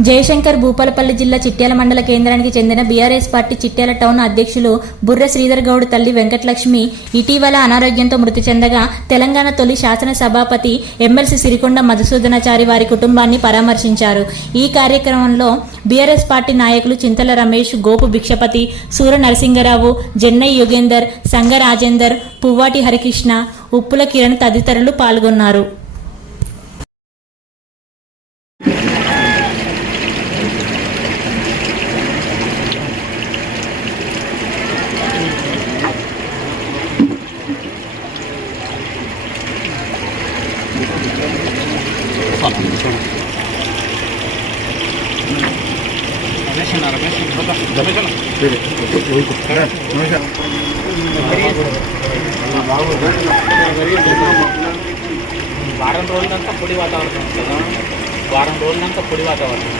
జయశంకర్ భూపాలపల్లి జిల్లా చిట్యాల మండల కేంద్రానికి చెందిన బీఆర్ఎస్ పార్టీ చిట్యాల టౌన్ అధ్యక్షులు బుర్ర శ్రీధర్ గౌడ్ తల్లి వెంకటలక్ష్మి ఇటీవల అనారోగ్యంతో మృతి చెందగా తెలంగాణ తొలి శాసన సభాపతి ఎమ్మెల్సీ సిరికొండ మధుసూదనాచారి వారి కుటుంబాన్ని పరామర్శించారు. ఈ కార్యక్రమంలో బీఆర్ఎస్ పార్టీ నాయకులు చింతల రమేష్ గోపు భిక్షపతి సూర నరసింగరావు జెన్నై యుగేందర్ సంగ రాజేందర్ పువ్వాటి హరికృష్ణ ఉప్పుల కిరణ్ తదితరులు పాల్గొన్నారు. వారం రోజులంతా పొడి వాతావరణం కదా? వారం రోజులంతా పొడి వాతావరణం